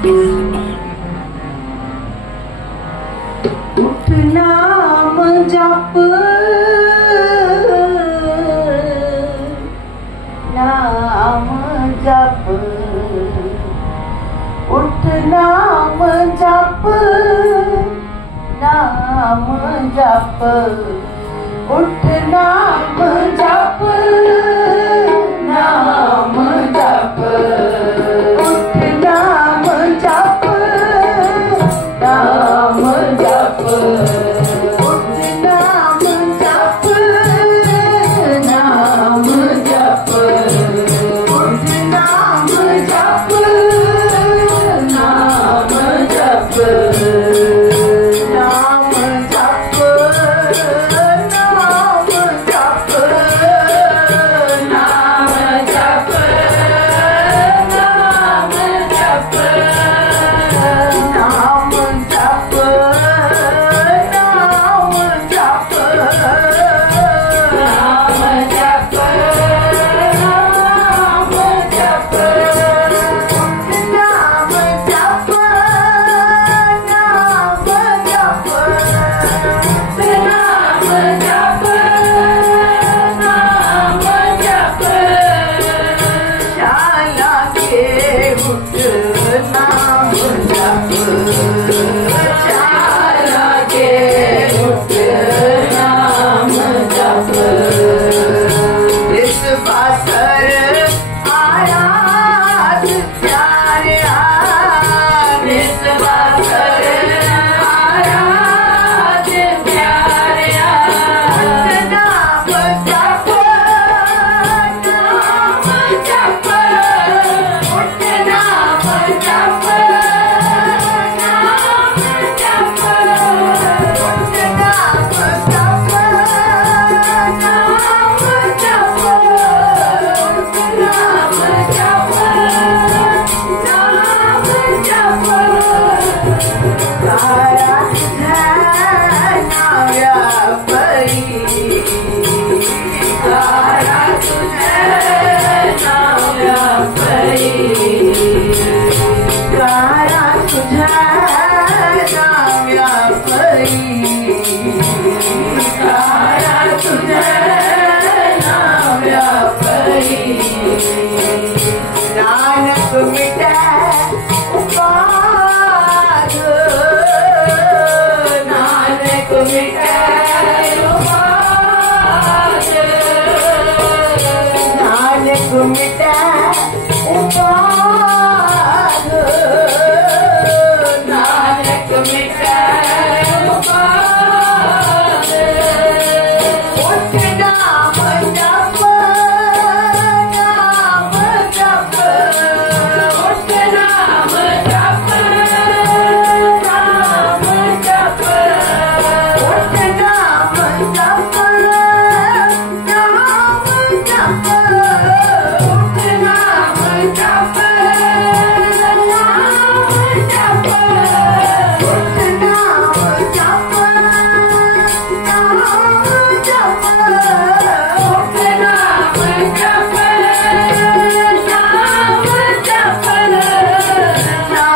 उठ नाम जप, नाम जप, उठ नाम जप, नाम जप, उठ नाम जप, नाम जप, उठ नाम जप, नाम जप, उठ नाम जप, नाम जप, उठ नाम जप, नाम जप, नाम जप, नाम जप, नाम जप, नाम जप, नाम जप, नाम जप, नाम जप, नाम जप, नाम जप, नाम जप, नाम जप, नाम जप, शाला के उठ नाम जप, शाला के उठ नाम जप, इस बासर आराध प्यारा, इस बासर आराध प्यारा, नाम जप, नाम जप, उठ नाम जप, नाम जप, उठ नाम जप, नाम जप, उठ नाम जप, नाम जप, काया नाव्या परी, काया नाव्या परी, काया नाव्या परी, काया नाव्या परी, नानक मिटै उपाध, नानक मिटै उपाध, नानक मिटै उपाध, नानक मिटै उपाध, उठ नाम जप, नाम जप, उठ नाम जप, नाम जप, उठ नाम जप, नाम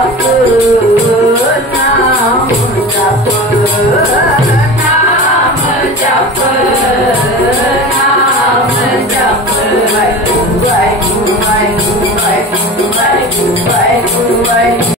जप, उठ नाम जप,